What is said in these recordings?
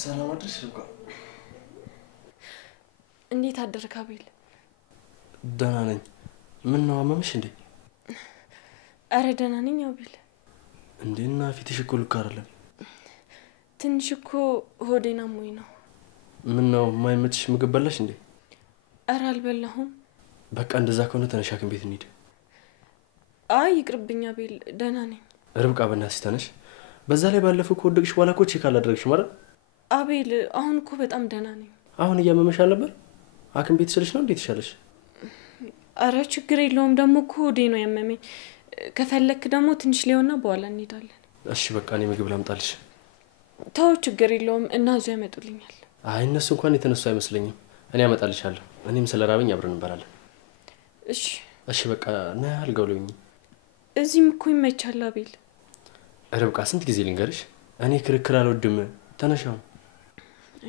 ሰላም አድርሽ ርብቃ እንዴት አደርክ አቤል ደህና ነኝ ምን ነው አመመሽ እንዴ አረ ደህና ነኝ አቤል እንዴና ፊትሽ እኮ ልክ አይደለም ትንሽ እኮ ሆዴና ሞይ ነው ምን ነው ማይመችሽ ምግብ በላሽ እንዴ አረ አልበላሁም በቃ እንደዛ ከሆነ ተነሽ ሐኪም ቤት እንሂድ አይ ይቅርብኝ አቤል ደህና ነኝ ርብቃ በእናትሽ ተነሽ በዛ ላይ ባለፈው ከወደቅሽ በኋላ እኮ ቼክ አላደረግሽ ማለት አቤል አሁን እኮ በጣም ደህና ነኝ አሁን እያመመሽ አልነበር ሐኪም ቤት ስልሽ ነው እንዴት ይሻለሽ አረ ችግር የለውም ደሞ እኮ ሆዴ ነው ያመመኝ ከፈለክ ደሞ ትንሽ ሊሆንና በኋላ እንሄዳለን እሺ በቃ እኔ ምግብ ላምጣልሽ ተው ችግር የለውም እናዙ ያመጡልኛል አይ እነሱ እንኳን የተነሱ አይመስለኝም እኔ አመጣልሻለሁ እኔም ስለራበኝ አብረን እንበላለን እሺ በቃ ና አልጋውልኝ እዚህም እኮ ይመቻል አቤል ርብቃ ስንት ጊዜ ልንገርሽ እኔ ክርክር አልወድም ተነሻው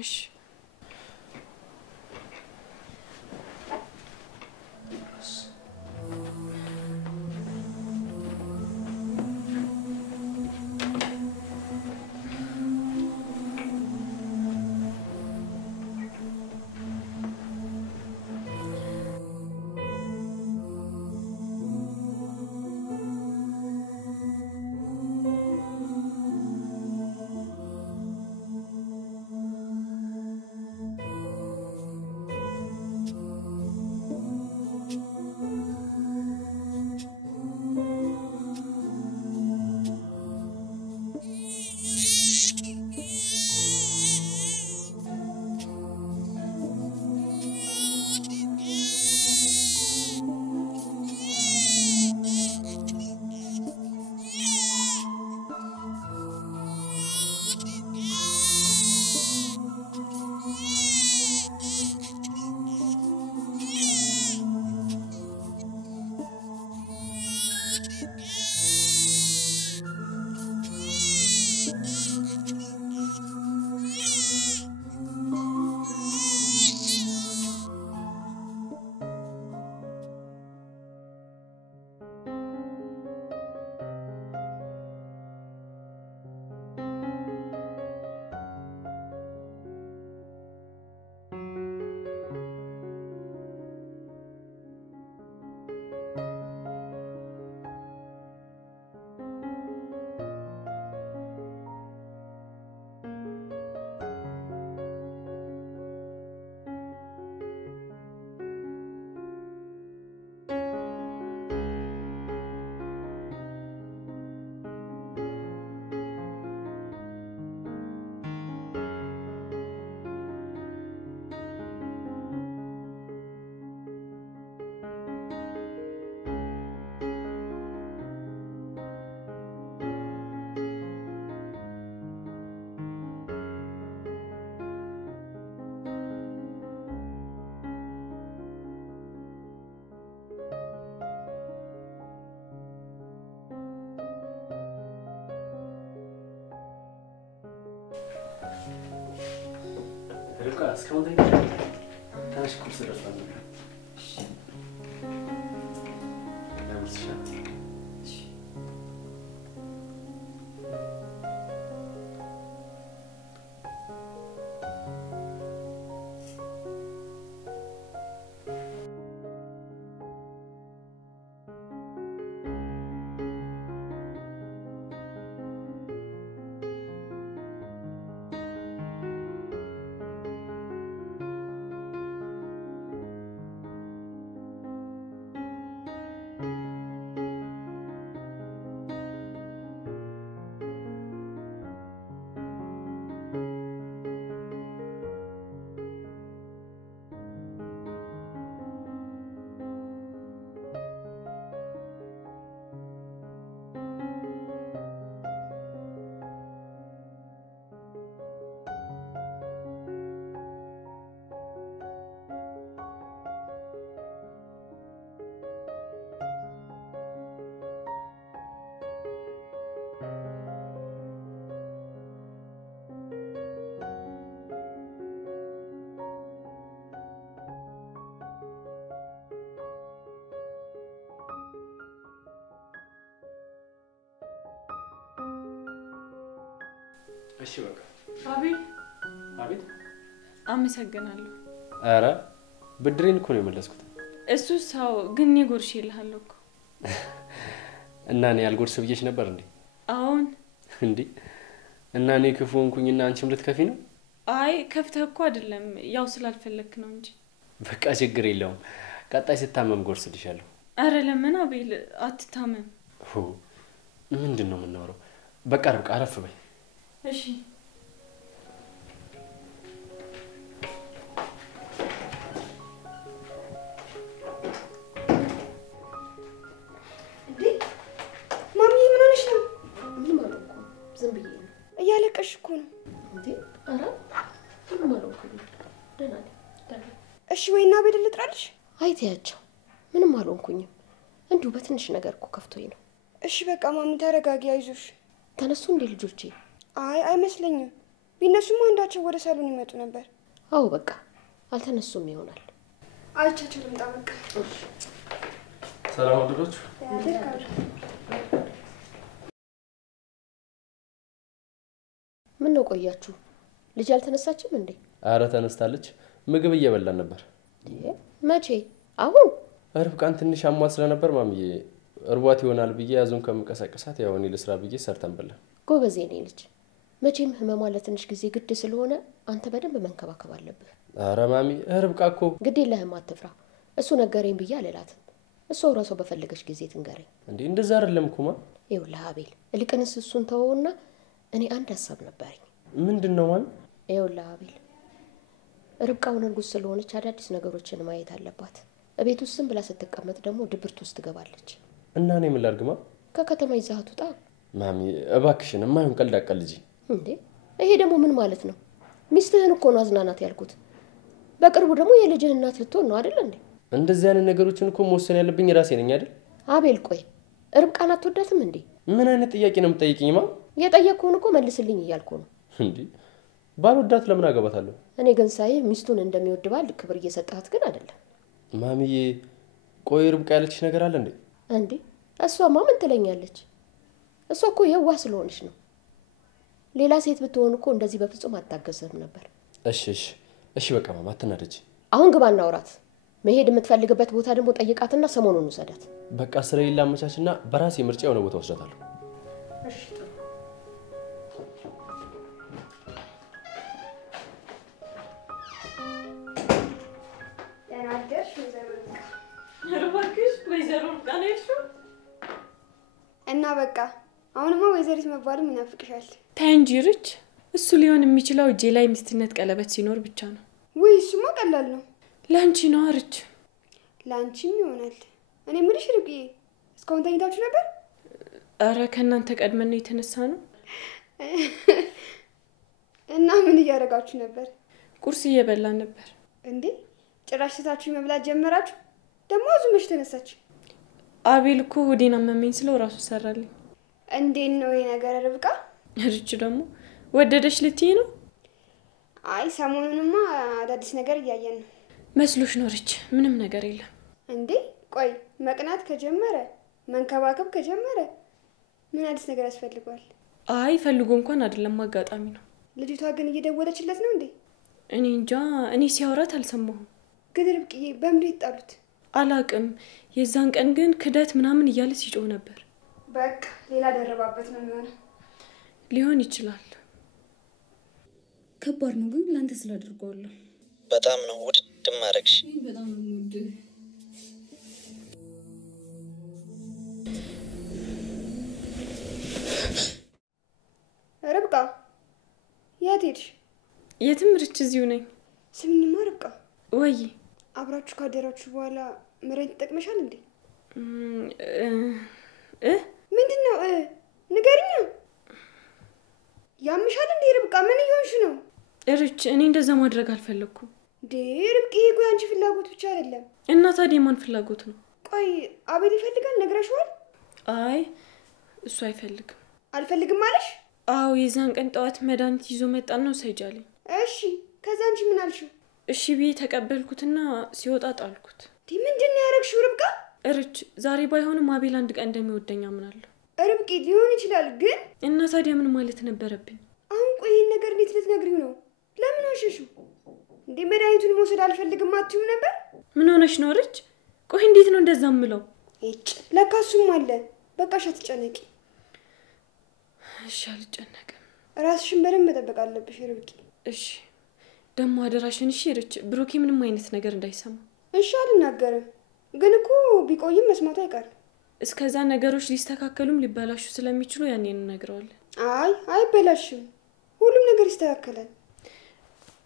እሺ ርብቃ እስካሁን ታሽ ኩርስ ደርሷል እሺ በቃ አቤል አቤት። አመሰግናለሁ። ኧረ ብድሬን እኮ ነው የመለስኩት። እሱ ሰው ግን እኔ ጎርሼልሃለሁ እኮ። እና እኔ ያልጎርስ ብዬሽ ነበር እንዴ? አሁን እንዴ እና እኔ ክፉ ሆንኩኝና አንቺም ልትከፊ ነው? አይ ከፍተህ እኮ አይደለም ያው ስላልፈለክ ነው እንጂ። በቃ ችግር የለውም። ቀጣይ ስታመም ጎርስልሻለሁ። አረ ለምን አቤል አትታመም። ምንድን ነው የምናወራው? በቃ ርብቃ አረፍ በይ። እሺ ማሚ ምን ሆነሽ ነው? ምንም አልሆንኩም። ዝም ብዬ ነው። እያለቀሽ እኮ ነው። እንዴ ኧረ ምንም አልሆንኩም። ደህና ነኝ። እሺ ወይና ቤት ልጥራልሽ? አይተያቸው ምንም አልሆንኩኝም። እንዲሁ በትንሽ ነገር እኮ ከፍቶኝ ነው። እሺ በቃ ማሚ ተረጋጊ፣ አይዞሽ። ተነሱ እንዴ ልጆቼ? አይ አይመስለኝም። ቢነሱማ አንዳቸው ወደ ሳሎን ይመጡ ነበር። አዎ በቃ አልተነሱም ይሆናል። አይቻቸው ልምጣ በቃ። ሰላም አደራችሁ። ምን ነው ቆያችሁ? ልጅ አልተነሳችም እንዴ? አረ ተነስታለች። ምግብ እየበላን ነበር። መቼ? አሁን? ርብቃን ትንሽ አሟት ስለነበር ማሚዬ እርቧት ይሆናል ብዬ ያዙን ከምቀሰቅሳት ያው እኔ ልስራ ብዬ ሰርተን በላን። ጎበዜ ነኝ ልጅ። መቼም ህመሟ ለትንሽ ጊዜ ግድ ስለሆነ አንተ በደንብ መንከባከብ አለብህ። አረ ማሚ ርብቃ እኮ ግድ የለህም፣ አትፍራ። እሱ ነገረኝ ብዬ አልላትም። እሱ ራሷ በፈለገች ጊዜ ትንገረኝ። እንዴ እንደዛ አይደለም ኩማ። ይኸውልህ አቤል፣ እልቅንስ እሱን ተወውና እኔ አንድ ሀሳብ ነበረኝ። ምንድነው ማሚ? ይኸውልህ አቤል፣ ርብቃውን እርጉዝ ስለሆነች አዳዲስ ነገሮችን ማየት አለባት። እቤት ውስጥ ዝም ብላ ስትቀመጥ ደግሞ ድብርት ውስጥ ትገባለች። እና እኔ ምን ላድርግማ? ከከተማ ይዛት ውጣ። ማሚ እባክሽን የማይሆን ቀልድ አቀልጂ። እንዴ ይሄ ደግሞ ምን ማለት ነው? ሚስትህን እኮ ነው አዝናናት ያልኩት። በቅርቡ ደግሞ የልጅህ እናት ልትሆን ነው አይደል እንዴ? እንደዚህ አይነት ነገሮችን እኮ መወሰን ያለብኝ ራሴ ነኝ አይደል? አቤል ቆይ ርብቃን አትወዳትም እንዴ? ምን አይነት ጥያቄ ነው የምትጠይቂኝማ? የጠየቅኩህን እኮ መልስልኝ እያልኩ ነው። እንዴ ባልወዳት ለምን አገባታለሁ? እኔ ግን ሳይህ ሚስቱን እንደሚወድ ባል ክብር እየሰጣት ግን አይደለም። ማሚዬ ቆይ ርብቃ ያለችሽ ነገር አለ እንዴ? እንዴ እሷማ ምን ትለኛለች? እሷ እኮ የዋህ ስለሆነች ነው። ሌላ ሴት ብትሆን እኮ እንደዚህ በፍጹም አታገሰም ነበር። እሺ በቃ ማማ አትናደጂ። አሁን ግባ እናውራት። መሄድ የምትፈልግበት ቦታ ደግሞ ጠይቃትና ሰሞኑን ውሰዳት። በቃ ስራዬን ላመቻችና በራሴ ምርጫ የሆነ ቦታ ወስዳታለሁ። እሺ ጥሩ። እባክሽ ወይዘሮ ርብቃ ነው ያልሽው? እና በቃ አሁንማ ወይዘሪት መባልም ይናፍቅሻል። ተይ እንጂ ርች፣ እሱ ሊሆን የሚችለው እጄ ላይ ሚስትነት ቀለበት ሲኖር ብቻ ነው። ወይ እሱማ ቀላል ነው። ለአንቺ ነው ርች። ለአንቺም ይሆናል። እኔ የምልሽ ርብቃ እስካሁን ተኝታችሁ ነበር? አረ ከእናንተ ቀድመን ነው የተነሳ ነው። እና ምን እያደረጋችሁ ነበር? ቁርስ እየበላን ነበር። እንዴ ጭራሽ ስታችሁ መብላት ጀመራችሁ? ደግሞ አዙ መች ተነሳች? አቤል እኮ ሆዴን አመመኝ ስለው ራሱ ሰራልኝ። እንዴት ነው ይሄ ነገር ርብቃ? ርች ደግሞ ወደደሽ ልትይ ነው? አይ ሰሞኑንማ አዳዲስ ነገር እያየን ነው። መስሎሽ ነው ርች? ምንም ነገር የለም። እንዴ ቆይ መቅናት ከጀመረ መንከባከብ ከጀመረ ምን አዲስ ነገር ያስፈልገዋል? አይ ፈልጎ እንኳን አይደለም አጋጣሚ ነው። ልጅቷ ግን እየደወለችለት ነው እንዴ? እኔ እንጃ፣ እኔ ሲያወራት አልሰማሁም። ግን ርብቃዬ በምን ይጣሉት? አላቅም። የዛን ቀን ግን ክደት ምናምን እያለ ሲጮህ ነበር። በቃ ሌላ ደረባበት ነው የሚሆነው። ሊሆን ይችላል። ከባድ ነው ግን ላንተ ስላደርገዋለሁ። በጣም ነው ውድድ ማረግሽ። በጣም ነው ውድ። ርብቃ የት ሄድሽ? የትም ርች፣ እዚሁ ነኝ። ስሚኝማ ርብቃ። ወይ አብራችሁ ካደራችሁ በኋላ መሬት ተጠቅመሻል እንዴ? ምንድነው? ንገሪኛ። ያምሻል እንዴ ርብቃ? ምን እየሆንሽ ነው? ርች፣ እኔ እንደዛ ማድረግ አልፈለኩም። እንዴ ርብቃዬ፣ ቆይ አንቺ ፍላጎት ብቻ አይደለም። እና ታዲያ የማን ፍላጎት ነው? ቆይ አቤል ይፈልጋል ነግረሽዋል? አይ እሱ አይፈልግም። አልፈልግም አለሽ? አዎ የዛን ቀን ጠዋት መድኃኒት ይዞ መጣና ውሰጃለኝ። እሺ ከዛ አንቺ ምን አልሽው? እሺ ብዬ ተቀበልኩትና ሲወጣ ጣልኩት። ምንድን ነው ያደረግሽው ርብቃ? ርች፣ ዛሬ ባይሆንም አቤል አንድ ቀን እንደሚወደኝ አምናለሁ። ርብቃ ሊሆን ይችላል ግን እና ታዲያ ምን ማለት ነበረብኝ? አሁን ቆይ ይሄን ነገር እንዴት ልትነግሪው ነው? ለምን ዋሸሹ? እንዴ መድኃኒቱን መውሰድ አልፈልግም አትይም ነበር? ምን ሆነሽ ነው ርች? ቆይ እንዴት ነው እንደዛ ምለው? እጭ ለካሱም አለ። በቃሽ አትጨነቂ። እሺ አልጨነቅም። ራስሽን በደንብ መጠበቅ አለብሽ ርብቃ። እሺ ደግሞ አደራሽን እሺ ርች፣ ብሩኬ ምንም አይነት ነገር እንዳይሰማ። እሺ አልናገርም፣ ግን እኮ ቢቆይም መስማቱ አይቀርም። እስከዛ ነገሮች ሊስተካከሉም ሊበላሹ ስለሚችሉ ያኔ እንነግረዋለን። አይ አይበላሽም፣ ሁሉም ነገር ይስተካከላል።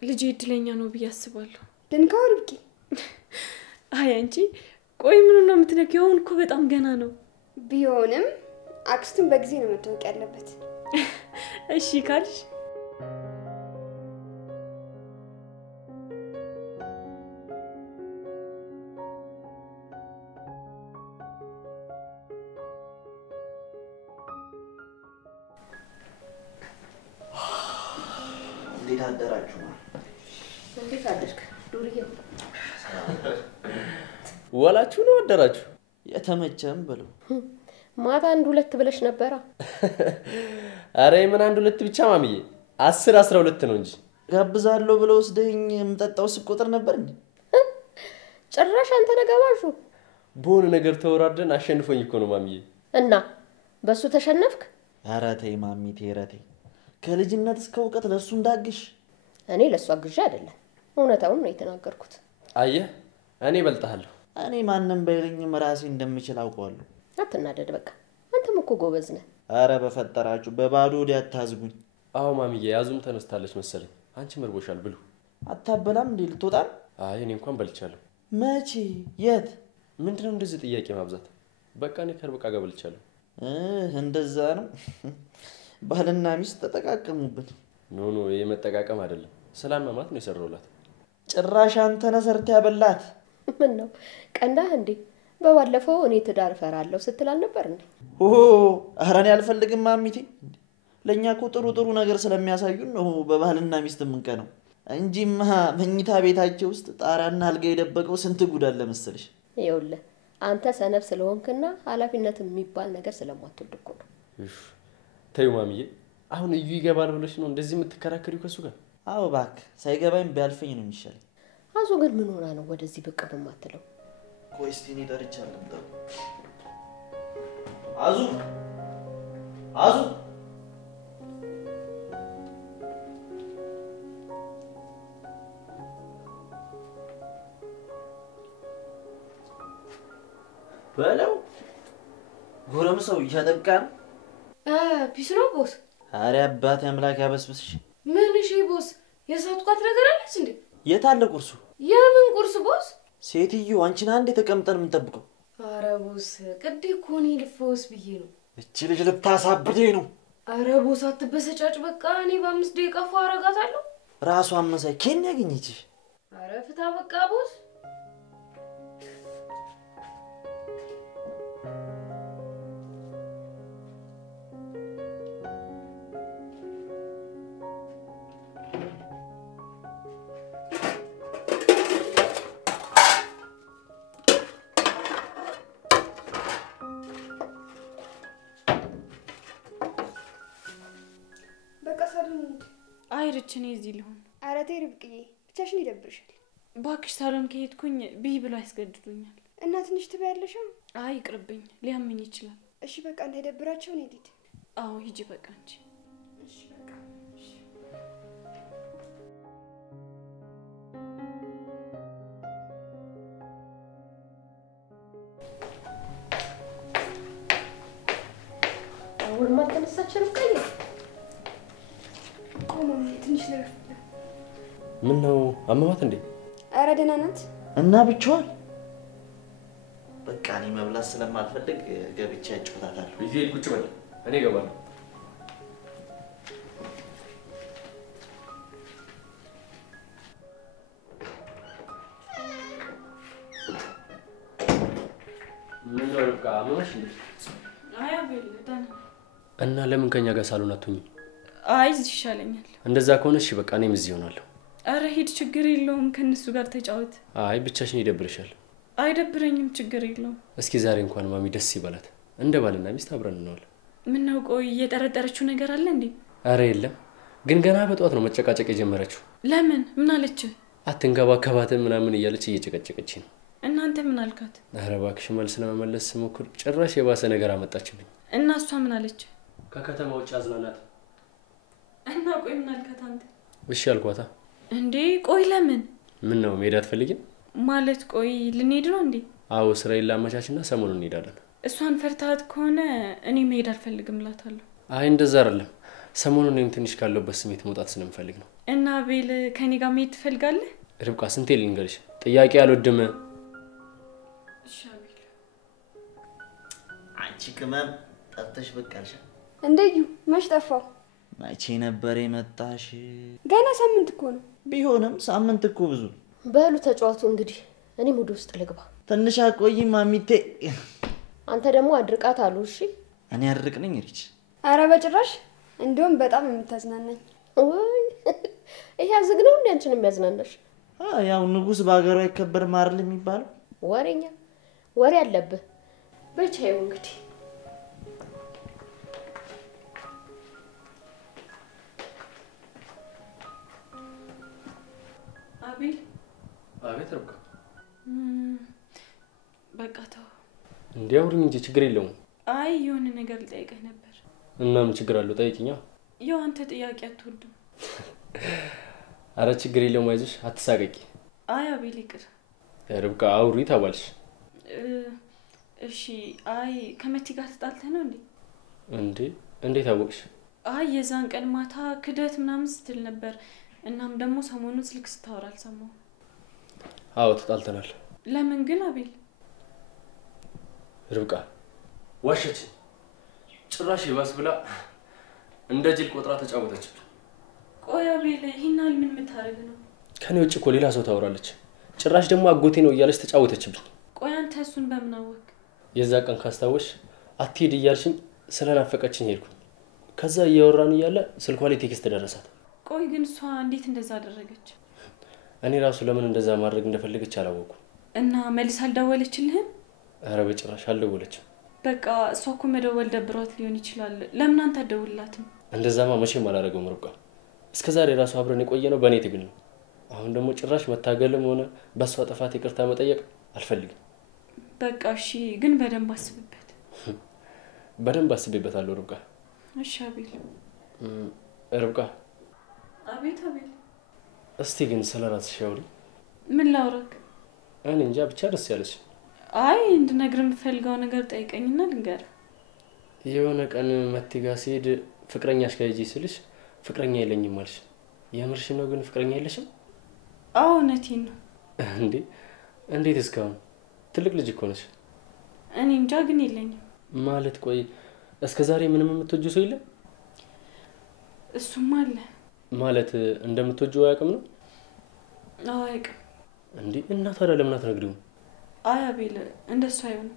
ልጄ እድለኛ ነው ብዬ አስባለሁ። ድንካው ርብቃ። አይ አንቺ ቆይ ምን ነው የምትነኪው? አሁን እኮ በጣም ገና ነው። ቢሆንም አክስቱን በጊዜ ነው መታወቅ ያለበት። እሺ ካልሽ እንዴት አደራችሁ? እንዴት አደርክ ዱርዬ? ዋላችሁ ነው አደራችሁ? የተመቸም ብለው ማታ 1-2 ብለሽ ነበራ። አረ ምን 1-2 ብቻ ማሚዬ፣ 10-12 ነው እንጂ። ጋብዛለሁ ብለው ወስደኝ የምጠጣው ስቆጥር ነበር እንዴ? ጭራሽ አንተ ነገባሹ። በሆነ ነገር ተወራደን አሸንፎኝ እኮ ነው ማሚዬ። እና በሱ ተሸነፍክ? ኧረ ተይ ማሚቴ፣ ኧረ ተይ። ከልጅነት እስከ እውቀት ለሱ እንዳግሽ። እኔ ለሱ አግዤ አይደለም፣ እውነታውን ነው የተናገርኩት። አየህ እኔ እበልጥሃለሁ። እኔ ማንንም ባይለኝም ራሴ እንደምችል አውቀዋለሁ። አትናደድ በቃ፣ አንተም እኮ ጎበዝ ነህ። ኧረ በፈጠራችሁ በባዶ ወዲያ አታዝጉኝ። አዎ ማሚዬ፣ ያዙም ተነስታለች መሰለኝ። አንቺ መርቦሻል ብሉ። አታበላም እንዴ? ልትወጣ? አይ እኔ እንኳን በልቻለሁ። መቼ? የት? ምንድነው እንደዚህ ጥያቄ ማብዛት? በቃ እኔ ከርብቃ ጋር በልቻለሁ። እንደዛ ነው። ባልና ሚስት ተጠቃቀሙብን። ኖ የመጠቃቀም አይደለም፣ ስላመማት ነው የሰራውላት። ጭራሽ አንተ ነህ ሰርተህ ያበላት። ምን ነው ቀንዳህ እንዴ? በባለፈው እኔ ትዳር ፈራለሁ ስትል አልነበር እንዴ? ኧረ እኔ አልፈልግም ማሚቴ። ለእኛ እኮ ጥሩ ነገር ስለሚያሳዩን ነው በባህልና ሚስት የምንቀነው እንጂማ መኝታ ቤታቸው ውስጥ ጣሪያና አልጋ የደበቀው ስንት ጉድ አለ መሰለሽ። ይኸውልህ አንተ ሰነፍ ስለሆንክና ኃላፊነት የሚባል ነገር ስለማትወድ እኮ ነው። ተይው ማሚዬ፣ አሁን እዩ ይገባል ብለሽ ነው እንደዚህ የምትከራከሪው ከሱ ጋር? አዎ እባክህ፣ ሳይገባኝ ቢያልፈኝ ነው የሚሻለኝ። አዙ ግን ምን ሆና ነው ወደዚህ ብቅ በማትለው? ቆይ እስቲ እኔ ጠርቻለሁ። አዙ አዙ በለው ጎረምሳው እያጠቃ ነው። ፒስ ነው ቦስ? ኧረ አባቴ አምላክ ያበስብስሽ። ምን እሺ ቦስ፣ የሳትኳት ነገር አለች እንዴ? የት አለ ቁርሱ? የምን ቁርስ ቦስ? ሴትዮ አንቺን አንዴ ተቀምጠን የምንጠብቀው። አረ ቦስ ቅዴ እኮ እኔ ልፈወስ ብዬ ነው። እቺ ልጅ ልታሳብደኝ ነው። አረ ቦስ አትበሰጫጭ፣ በቃ እኔ በ5 ደቂቃ ፏ አረጋታለሁ። ራሷን መሳይ ኬን ያገኘችሽ? አረ ፍታ በቃ ቦስ። አይርች እኔ እዚህ ልሆን። ኧረ ተይ ርብቃዬ፣ ብቻሽን ይደብርሻል። ባክሽ ሳሎን ከሄድኩኝ ብይ ብሎ ያስገድዱኛል። እና ትንሽ ትበያለሽ? አይ ይቅርብኝ፣ ሊያመኝ ይችላል። እሺ በቃ እንዳይደብራቸው ነው ሄድ። አዎ ሂጂ በቃ አንቺ። እሺ በቃ እሺ። አሁን ማተነሳች ርብቃዬ? ትንሽ ልረፍ። ምን ነው አመማት እንዴ? ኧረ ደህና ናት። እና ብቻዋን? በቃ እኔ መብላት ስለማልፈልግ ገብቼ አጫውታታለሁ። ይሄ ቁጭ በል፣ እኔ እገባለሁ። ምን ነው በቃ አመመሽ እንዴ? አይ አቤል ደህና። እና ለምን ከኛ ጋር ሳሎን አትሆኚ? አይ እዚህ ይሻለኛል። እንደዛ ከሆነ እሺ በቃ እኔም እዚህ እሆናለሁ። አረ ሂድ፣ ችግር የለውም። ከነሱ ጋር ተጫወት። አይ ብቻሽን ይደብርሻል። አይደብረኝም፣ ችግር የለውም። እስኪ ዛሬ እንኳን ማሚ ደስ ይበላት። እንደ ባልና ሚስት አብረን እንዋለን። ምን ነው ቆይ እየጠረጠረችው ነገር አለ እንዴ? አረ የለም፣ ግን ገና በጧት ነው መጨቃጨቅ የጀመረችው። ለምን? ምን አለች? አትንከባከባትም ምናምን እያለች እየጨቀጨቀች ነው። እናንተ ምን አልካት? ኧረ እባክሽ መልስ ለመመለስ ስሞክር ጭራሽ የባሰ ነገር አመጣችብኝ። እና እሷ ምን አለች? ከከተማ ውጭ አዝናናት። እና ቆይ ምን አልካት አንተ? እሺ አልኳታ። እንዴ ቆይ ለምን? ምን ነው መሄድ አትፈልጊም? ማለት ቆይ ልንሄድ ነው እንዴ? አዎ ስራዬን ላመቻችና ሰሞኑን እንሄዳለን። እሷን ፈርታት ከሆነ እኔ መሄድ አልፈልግም እላታለሁ። አይ እንደዛ አይደለም። ሰሞኑን እኔም ትንሽ ካለሁበት ስሜት መውጣት ስለምፈልግ ነው። እና አቤል ከኔ ጋር መሄድ ትፈልጋለህ? ርብቃ ስንቴ ልንገርሽ? ጥያቄ አልወድም። እሺ አቤል። አንቺ ቅመም ጠፍተሽ ብቅ አልሽ። እንደዩ መች ጠፋው? መቼ ነበር የመጣሽ? ገና ሳምንት እኮ ነው። ቢሆንም ሳምንት እኮ ብዙ። በሉ ተጫዋቱ እንግዲህ። እኔም ወደ ውስጥ ልግባ። ትንሽ አቆይም ማሚቴ። አንተ ደግሞ አድርቃት አሉ። እሺ እኔ አድርቅ ነኝ ሪች? አረ በጭራሽ። እንደውም በጣም የምታዝናናኝ። ወይ ይሄ አዝግ ነው እንዴ አንቺን የሚያዝናናሽ? ያው ንጉስ በአገሩ አይከበርም አይደል የሚባለው? ወሬኛ ወሬ አለብህ። በቻዩ እንግዲህ አቤል። አቤት ርብቃ። በቃ ተው። እንዲያውሩኝ እንጂ ችግር የለውም። አይ የሆነ ነገር ልጠይቅህ ነበር። እና ምን ችግር አለው? ጠይቂኛ። ያው አንተ ጥያቄ አትወድም። አረ ችግር የለውም አይዞሽ፣ አትሳቀቂ። አይ አቤል ይቅር። ርብቃ አውሪ ታባልሽ። እሺ አይ ከመቲ ጋር ተጣልተህ ነው እንዴ? እንዴት አወቅሽ? አይ የዛን ቀን ማታ ክደት ምናምን ስትል ነበር። እናም ደግሞ ሰሞኑን ስልክ ስታወራ አልሰማሁም። አዎ ተጣልተናል። ለምን ግን አቤል? ርብቃ ዋሸች። ጭራሽ ይባስ ብላ እንደ ጅል ቆጥራ ተጫወተች። ቆይ አቤል ይሄናል ምን የምታደርግ ነው? ከኔ ውጭ እኮ ሌላ ሰው ታወራለች። ጭራሽ ደግሞ አጎቴ ነው እያለች ተጫወተችብኝ። ቆይ አንተ እሱን በምን አወቅ? የዛ ቀን ካስታወሽ አትሄድ እያልሽኝ ስለናፈቀችኝ ሄድኩኝ። ከዛ እያወራን እያለ ስልኳ ላይ ቴክስት ደረሳት። ቆይ ግን እሷ እንዴት እንደዛ አደረገች? እኔ ራሱ ለምን እንደዛ ማድረግ እንደፈለገች አላወኩም። እና መልስ አልደወለችልህም? ኧረ በጭራሽ አልደወለችም። በቃ እሷ እኮ መደወል ደብሯት ሊሆን ይችላል። ለምን አንተ አትደውልላትም? እንደዛማ መቼም አላደረገውም ርብቃ። እስከዛሬ ራሱ አብረን የቆየ ነው በእኔ ትግል ነው። አሁን ደግሞ ጭራሽ መታገልም ሆነ በሷ ጥፋት ይቅርታ መጠየቅ አልፈልግም። በቃ እሺ፣ ግን በደንብ አስብበት። በደንብ አስቤበታለሁ ርብቃ። እሺ አቤል። ርብቃ። አቤት አቤል። እስቲ ግን ስለራስሽ አውሪ። ምን ላውራክ? እኔ እንጃ ብቻ ደስ ያለሽ። አይ እንድነግር የምፈልገው ነገር ጠይቀኝና ልንገር። የሆነ ቀን መቲ ጋር ሲሄድ ፍቅረኛሽ ጋር ሂጂ ስልሽ ፍቅረኛ የለኝም አልሽ። የምርሽ ነው ግን ፍቅረኛ የለሽም? አዎ እውነቴን ነው። እንዴት እስካሁን? ትልቅ ልጅ እኮ ነሽ። እኔ እንጃ ግን የለኝም። ማለት ቆይ እስከዛሬ ምንም የምትወጂው ሰው የለም? እሱም አለ። ማለት እንደምትወጂው አያውቅም ነው? አዎ አያውቅም። እና ታዲያ ለምን አትነግሪውም? አይ አቤል እንደሱ አይሆንም።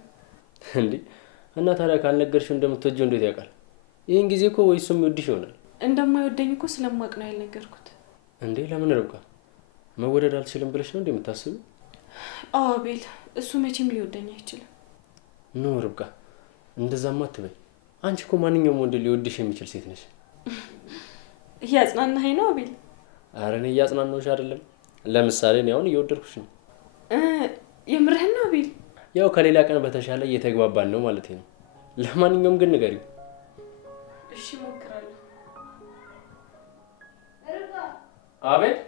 እና ታዲያ ካልነገርሽው እንደምትወጂው እንዴት ያውቃል? ይህን ጊዜ እኮ ወይ እሱም ይወድሽ ይሆናል። እንደማይወደኝ እኮ ስለማውቅ ነው ያልነገርኩት። ለምን ርብቃ? መወደድ አልችልም ብለሽ ነው እንደምታስቢው? አዎ አቤል እሱ መቼም ሊወደኝ አይችልም። ኖ ርብቃ እንደዛማ አትበይ። አንቺ እኮ ማንኛውም ወንድ ሊወድሽ የሚችል ሴት ነሽ። እያጽናናኸኝ ነው አቤል? ኧረ እኔ እያጽናናሁሽ አይደለም። ለምሳሌ እኔ አሁን እየወደድኩሽ ነው። የምርህን ነው አቤል? ያው ከሌላ ቀን በተሻለ እየተግባባን ነው ማለት ነው። ለማንኛውም ግን ንገሪው። እሺ እሞክራለሁ። ርብቃ። አቤት።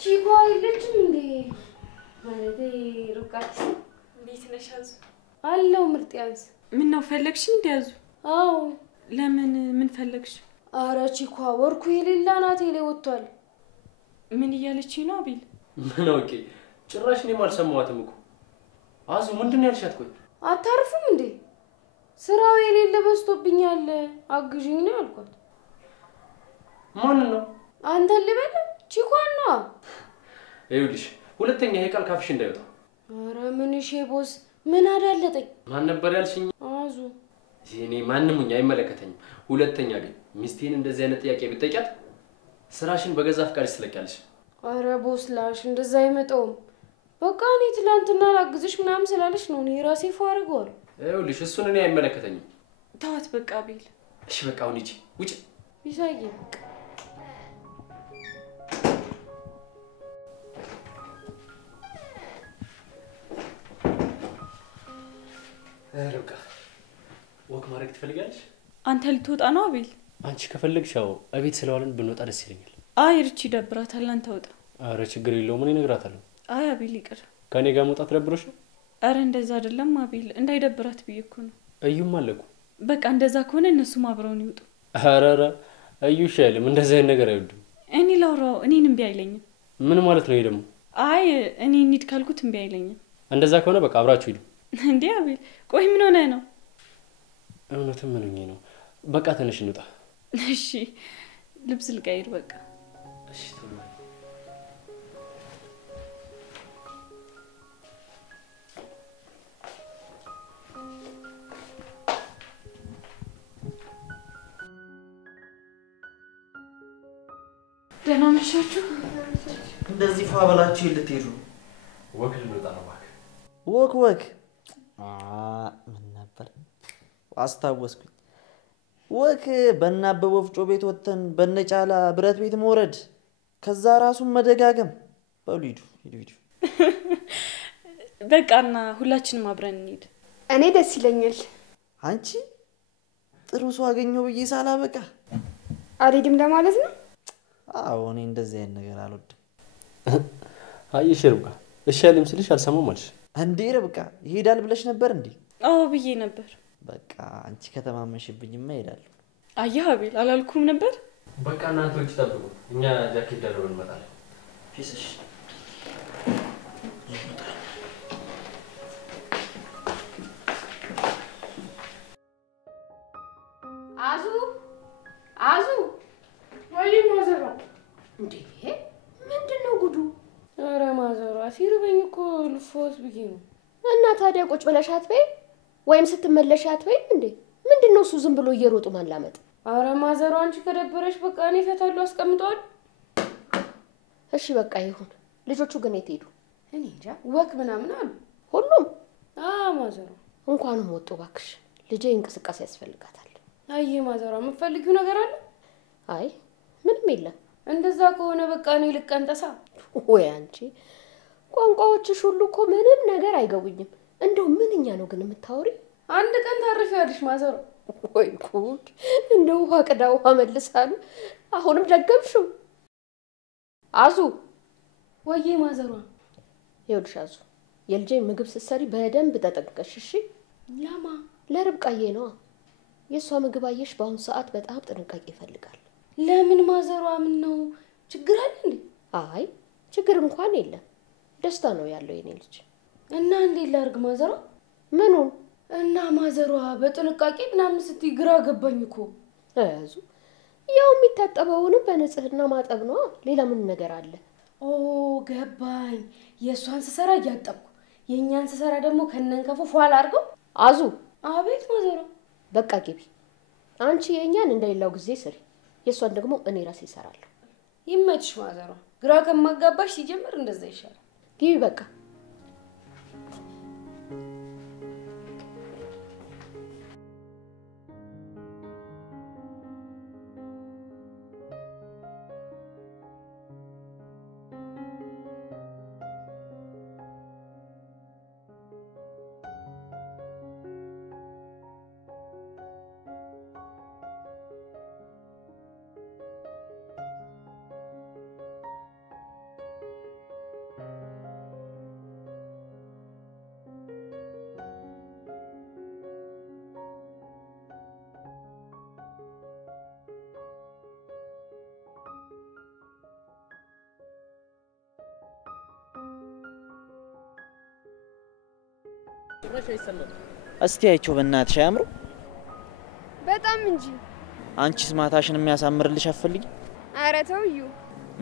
ቺኳ የለችም እንዴ? ማለቴ ርብቃ። እንዴት ነሽ አዙ? አለው ምርጥ ያዝ። ምን ነው ፈለግሽኝ እንዴ አዙ? አዎ። ለምን ምን ፈለግሽ? አረ ቺኳ ወርኩ የሌላ ናቴ ላይ ወጥቷል። ምን እያለችኝ ነው አቤል? ምን አውቄ? ጭራሽ እኔም አልሰማኋትም እኮ። አዙ ምንድን ነው ያልሻት? ቆይ አታርፍም እንዴ? ስራው የሌለ በዝቶብኛል አግዥኝ ነው ያልኳት። ማን ነው? አንተን ልበል? ቺኳን ነው። ይኸውልሽ ሁለተኛ ይሄ ቃል ካፍሽ እንዳይወጣ። አረ ምን እሺ ቦስ ምን አዳለጠኝ? ማን ነበር ያልሽኝ? አዙ። እኔ ማንንም አይመለከተኝም። ሁለተኛ ግን ሚስቴን እንደዚህ አይነት ጥያቄ ብትጠይቂያት ስራሽን በገዛ ፍቃድሽ ትለቂያለሽ። አረ ቦስ ላሽ እንደዛ አይመጣውም። በቃ እኔ ትላንትና ላግዝሽ ምናምን ስላለሽ ነው እኔ ራሴ ፋርገዋል። ይኸውልሽ እሱን እኔ አይመለከተኝም። ተዋት በቃ አቤል። እሺ በቃ አሁን ሂጂ ውጪ። ቢሳይ ርብቃ ወክ ማድረግ ትፈልጋለሽ? አንተ ልትወጣ ነው አቤል? አንቺ ከፈለግሽ ያው እቤት ስለዋልን ብንወጣ ደስ ይለኛል። አይ ርቺ ይደብራታል፣ አንተ ወጣ። አረ ችግር የለውም እኔ እነግራታለሁ። አይ አቤል ይቅር። ከኔ ጋር መውጣት ደብሮሽ ነው? አረ እንደዛ አይደለም አቤል፣ እንዳይደብራት ብዬ እኮ ነው። እዩም አለኩ። በቃ እንደዛ ከሆነ እነሱም አብረውን ይውጡ። አረ እዩ ሻይልም እንደዛ አይነት ነገር አይወድም። እኔ ላውራው፣ እኔን እምቢ አይለኝም። ምን ማለት ነው ይሄ ደግሞ? አይ እኔ እንሂድ ካልኩት እምቢ አይለኝም። እንደዛ ከሆነ በቃ አብራችሁ ሂዱ። እንዴ አቤል ቆይ ምን ሆነ ነው? እውነትም ምን ሆኜ ነው? በቃ ተነሽ እንውጣ። እሺ ልብስ ልቀይር በቃ። እሺ ቶሎ ደህና መሻችሁ? እንደዚህ ፏ በላችሁ ልትሄዱ? ወክ ልንወጣ ነው እባክህ። ወክ ምን ነበር አስታወስኩኝ። ወክ በእናበበ ወፍጮ ቤት ወተን በነጫላ ብረት ቤት መውረድ ከዛ ራሱን መደጋገም። በሉ ሂዱ። በቃና ሁላችንም አብረን እንሂድ። እኔ ደስ ይለኛል። አንቺ ጥሩ ሰው አገኘው ብዬ ሳላበቃ አልሄድም ለማለት ነው? አዎ እኔ እንደዚህ አይነት ነገር አልወድም። አየሽ ርብቃ፣ እሺ አለም ስልሽ አልሰማም አልሽ። እንዴ ርብቃ ይሄዳል ብለሽ ነበር እንዴ? አዎ ብዬ ነበር። በቃ አንቺ ከተማመሽብኝማ እሄዳለሁ። አየህ አቤል አላልኩም ነበር? በቃ እናንተ ውጭ ጠብቁ፣ እኛ ጃኬት ደርበን እንመጣለን። ፊስሽ አዙ ወይ ማዘሯ እንዴ ምንድነው ጉዱ? ኧረ ማዘሯ ሲርበኝ እኮ ልፎስ ብዬ ነው። እና ታዲያ ቁጭ ብለሽ አትበይም ወይም ስትመለሽ አትበይም እንዴ? ምንድነው እሱ ዝም ብሎ እየሮጡ ማላመጥ? ኧረ ማዘሯ አንቺ ከደበረሽ በቃ እኔ እፈታለሁ፣ አስቀምጠዋል። እሺ በቃ ይሁን። ልጆቹ ግን የት ሄዱ? እኔ እንጃ ወክ ምናምን አሉ ሁሉም። ማዘሯ እንኳንም ወጡ ባክሽ። ልጄ እንቅስቃሴ ያስፈልጋታል። አይ ማዘሯ የምትፈልጊው ነገር አለ? አይ ምንም የለም። እንደዛ ከሆነ በቃ እኔ ልቀንጠሳ። ወይ አንቺ ቋንቋዎችሽ ሁሉ እኮ ምንም ነገር አይገቡኝም። እንደው ምንኛ ነው ግን የምታወሪ? አንድ ቀን ታርፊያለሽ ማዘሯ። ወይ ጉድ! እንደው ውሃ ቅዳ ውሃ መልሳሉ። አሁንም ደገምሽው። አዙ ወይ ማዘሯ። ይኸውልሽ አዙ፣ የልጄን ምግብ ስትሰሪ በደንብ ተጠንቀሽ እሺ? ለማ ለርብቃዬ ነው። የእሷ ምግብ አየሽ በአሁኑ ሰዓት በጣም ጥንቃቄ ይፈልጋል። ለምን ማዘሯ? ምን ነው ችግር አለ እንዴ? አይ ችግር እንኳን የለም፣ ደስታ ነው ያለው የኔ ልጅ። እና እንዴት ላድርግ ማዘሯ? ምኑን? እና ማዘሯ በጥንቃቄ ምናምን ስትይ ግራ ገባኝ እኮ። አዙ ያው የሚታጠበውንም በንጽህና ማጠብ ነው። ሌላ ምን ነገር አለ? ኦ ገባኝ። የእሷን ስሰራ እያጠብኩ የእኛን ስሰራ ደግሞ ከነንከፉ ፏል አድርገው። አዙ አቤት ማዘሯ። በቃ ግቢ። አንቺ የእኛን እንደሌላው ጊዜ ስሪ፣ የእሷን ደግሞ እኔ ራሴ እሰራለሁ። ይመችሽ ማዘሯ። ግራ ከማጋባሽ ሲጀምር እንደዛ ይሻላል። ግቢ በቃ። እስቲ አይቼው በእናትሽ አያምሩ? በጣም እንጂ። አንቺስ ማታሽን የሚያሳምርልሽ አትፈልጊ? ኧረ ተው እዩ።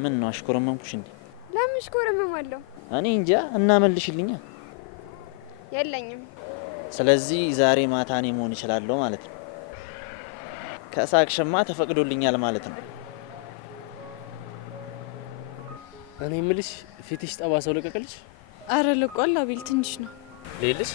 ምን ነው አሽኮረመምኩሽ እንዴ? ለምን እሽኮረመማለሁ? እኔ እንጃ። እና መልሽልኛ። የለኝም። ስለዚህ ዛሬ ማታ እኔ መሆን እችላለሁ ማለት ነው። ከሳቅሽማ ተፈቅዶልኛል ማለት ነው። እኔ የምልሽ ፊትሽ ጠባሳው ለቀቀልሽ? አረ ለቋል አቤል፣ ትንሽ ነው። ሌልሽ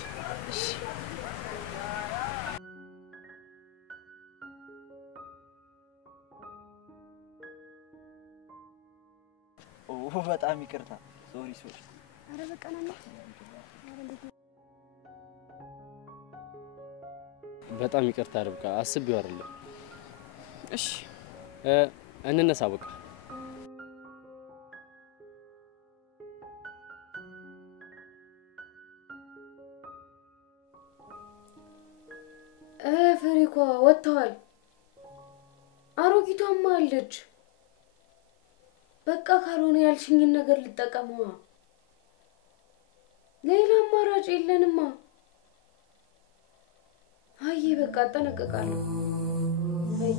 በጣም ይቅርታ። ሶሪ። አረ በቃ ነው። በጣም ይቅርታ ርብቃ፣ አስቤው አይደለም። እሺ እንነሳ በቃ። ፍሪኮ ወጥተዋል። አሮጊቷማ አለች። በቃ ካልሆነ ያልሽኝን ነገር ልጠቀመዋ። ሌላ አማራጭ የለንማ። አይ በቃ አጠነቅቃለሁ። አይ